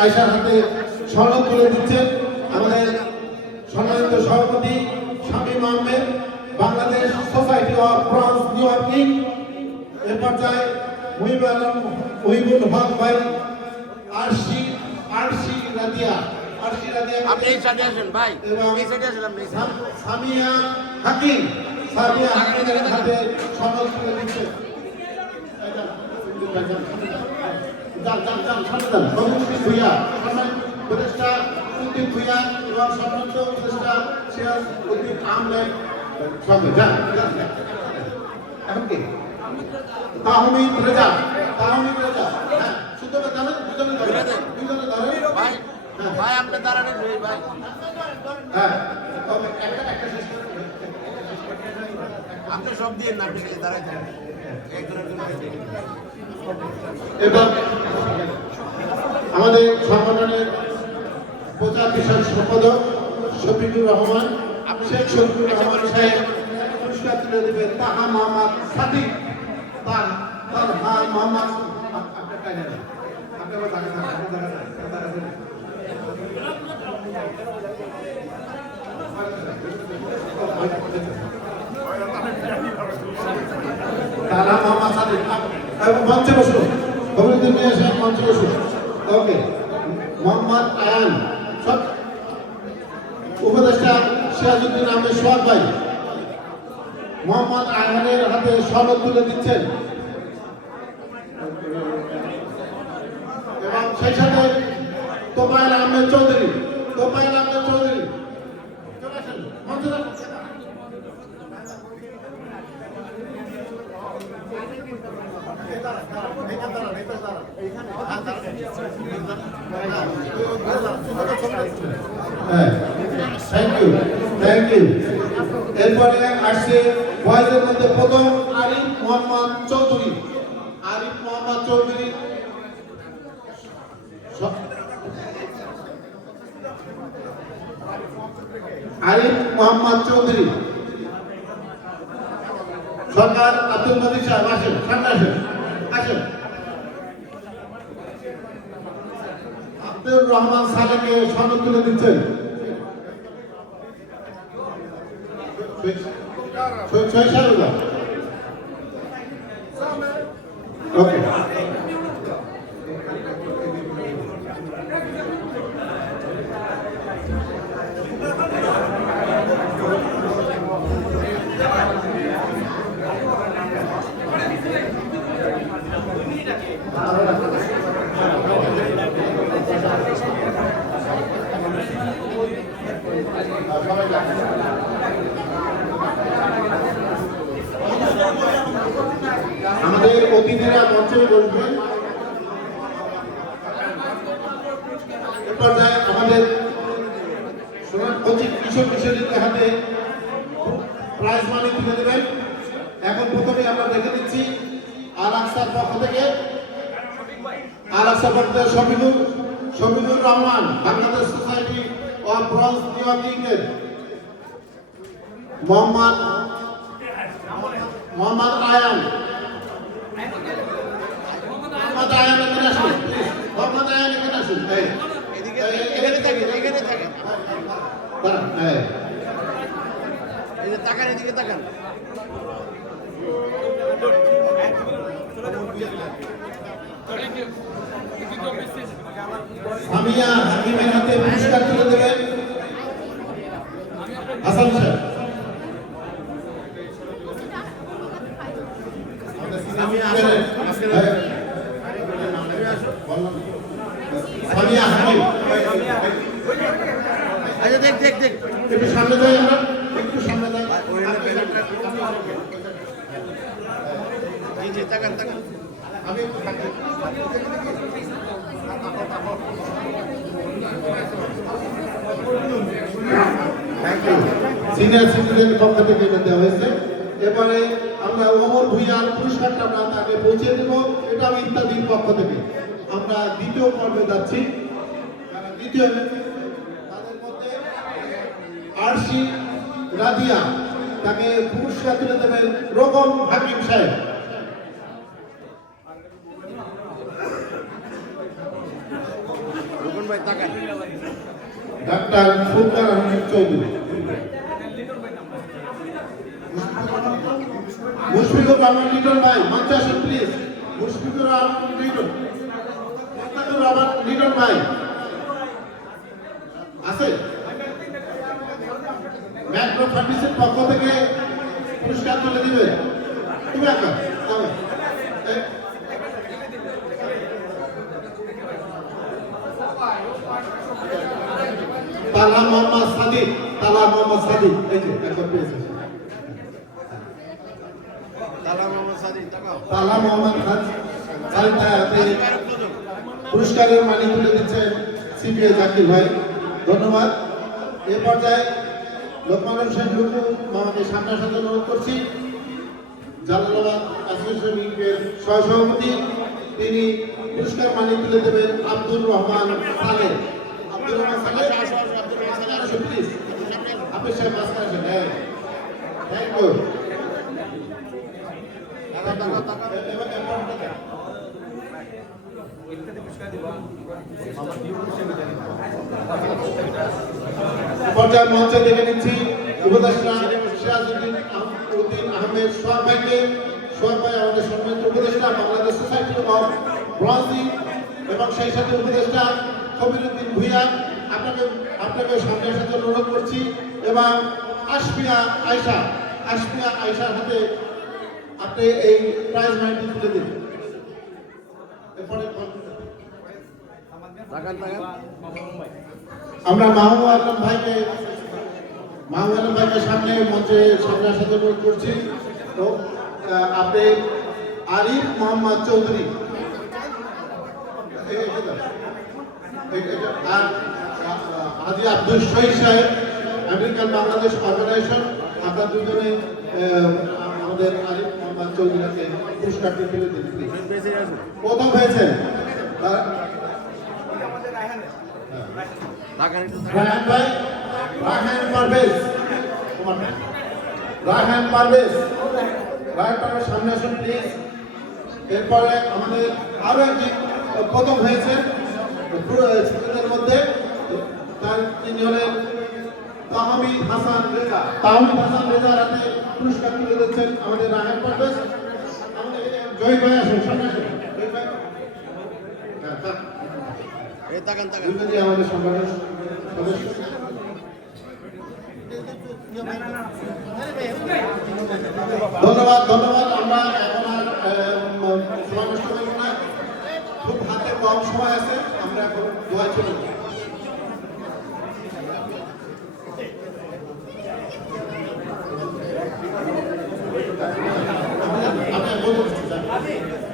আয়েশার হাতে সনদ তুলে দিচ্ছেন আমাদের সম্মানিত সভাপতি Shamim Ahmed, Bangladesh society of Bronx New York. এ পর্যায়ে মুহিবুল হক ভাই, আরশি রাদিয়া আপনি এই সাইডে আসেন ভাই, এই সাইডে আসেন আপনি। সামিয়া হাকিম হাতে সনদ তুলে দিচ্ছে। তাহমিদ রেজা ভাই ভাই আপনি দাঁড়ানো ভাই। হ্যাঁ আপনি সব দিয়ে না, আপনি দাঁড়াই থাকেন। এবং আমাদের সংগঠনের প্রচার বিষয়ক সম্পাদক শফিকুর রহমান, শেখ শফিকুর রহমান সাহেব পুরস্কার তুলে দেবেন তাহা মোহাম্মদ সাদিক, তাহা মোহাম্মদ তারা মোহাম্মদ সাদিক মঞ্চে বসুন, খবরুদ্দিন মিয়া সাহেব মঞ্চে বসুন। ওকে, মোহাম্মদ আয়ান উপদেষ্টা সিরাজউদ্দিন আহমেদ সোহাগ ভাই মোহাম্মদ আয়ানের হাতে সনদ তুলে দিচ্ছেন এবং সেই সাথে তোফায়েল আহমেদ চৌধুরী চলে আসেন মঞ্চে। Thank you. এরপরে আসছে বয়সের মধ্যে প্রথম আরিফ মোহাম্মদ চৌধুরী। আরিফ মোহাম্মদ চৌধুরী সরকার আব্দুল মজিদ সাহেব আসেন, সামনে আসেন। আব্দুর রহমান সালেকে সনদ তুলে দিচ্ছেন। ওকে, আমাদের অতিথিরা মঞ্চে বসবেন। এ পর্যায়ে আমাদের কিশোর কিশোরীদের হাতে প্রাইজ মানি তুলে দেবেন। এখন প্রথমে আমরা দেখে দিচ্ছি আল আকসার পক্ষ থেকে Shafiqur Rahman, Bangladesh society of Bronx New York. Mohammad Ayan এখানে আসুন। এখানে থাকেন। এই যে তাকান, এদিকে তাকান। সামিয়া হাকিমের হাতে পুরস্কার তুলে দেবেন হাসান সাহেব। সামিয়া হাকিম, আচ্ছা দেখ একটু সামনে যাই, আমরা একটু সামনে যাই। জি তাকান। আমি সিনিয়র সিটিজেন পক্ষ থেকে এটা দেওয়া হয়েছে। এবারে আমরা ওমর ভুইয়ার পুরস্কারটা আমরা তাকে পৌঁছে দেব, এটাও ইত্যাদির পক্ষ থেকে। আমরা দ্বিতীয় পর্বে যাচ্ছি। দ্বিতীয় তাদের মধ্যে আরশি রাদিয়া, তাকে পুরস্কার তুলে দেবেন রোকম হাকিম সাহেব। ভাই তাকান। ডাক্তার ফুলকার আহমেদ চৌধুরী, মুশফিকুর রহমান লিটন ভাই মঞ্চে আসুন প্লিজ। মুশফিকুর রহমান লিটন, মুশফিকুর রহমান লিটন ভাই আছে? ম্যাক্রো ফার্নিচার পক্ষ থেকে পুরস্কার তুলে দিবে। তুমি একা যাও। তালা মোহাম্মদ সাদিক, তালা মোহাম্মদ সাদিক, এই যে একবার পেয়েছে। তালা মোহাম্মদ সাদিক তাকাও। তালা মোহাম্মদ সাদিক হাতে পুরস্কারের মানি তুলে দিচ্ছেন সিপিএ জাকির ভাই, ধন্যবাদ। এ পর্যায়ে লোকমান হোসেন লুকু মামাকে সামনে আসার জন্য অনুরোধ করছি। জালালাবাদ অ্যাসোসিয়েশন ইউনিটের সহসভাপতি, তিনি পুরস্কার মানি তুলে দেবেন আব্দুর রহমান সালেহ। আব্দুর রহমান সালেহ, আসুন প্লিজ। আপনি সাহেব মাঝখানে আসেন। হ্যাঁ, থ্যাংক ইউ। পর্যায়ে মঞ্চে দেখে নিচ্ছি উপদেষ্টা সিরাজউদ্দিন আহমেদ সোহাগ ভাইকে। সোহাগ ভাই আমাদের সম্মানিত উপদেষ্টা, বাংলাদেশ সোসাইটি অফ ব্রঞ্জিং, এবং সেই সাথে উপদেষ্টা কবিরউদ্দিন ভূঁইয়া, আপনাকে সামনে আসার জন্য অনুরোধ করছি। এবং আশফিয়া আয়শার হাতে আপনি এই প্রাইজ মানিটি তুলে দিন। এরপরে তাকান তাকান। আমরা মাহমুদ আলম ভাইকে সামনে মঞ্চে সামনে আসার জন্য অনুরোধ করছি। তো আপনি আরিফ মোহাম্মদ চৌধুরী, আর হাজি আব্দুল শহীদ সাহেব, আমেরিকান বাংলাদেশ অর্গানাইজেশন, আপনার দুজনে আমাদের আরিফ মোহাম্মদ চৌধুরীকে পুরস্কারটি তুলে দিন। প্রথম হয়েছে তাকান একটু তাকান। রায়হান ভাই, রায়হান পারভেজ, রায়হান পারভেজ সামনে আসুন প্লিজ। এরপরে আমাদের আরো একজন প্রথম হয়েছে ছেলেদের মধ্যে, তিনি হলেন তাহমিদ হাসান রেজা। হাতে পুরস্কার তুলে দিচ্ছেন আমাদের রায়হান পারভেজ। আমাদের জয় ভাই আসুন, সামনে আসুন। জয় ভাই, এই তাকান তাকান। আমাদের সংগঠনের সদস্য। ধন্যবাদ। আমরা এখন আর সময় নষ্ট করব না, খুব হাতে কম সময় আছে, আমরা এখন দোয়ায় চলে যাব। আপনি বলতে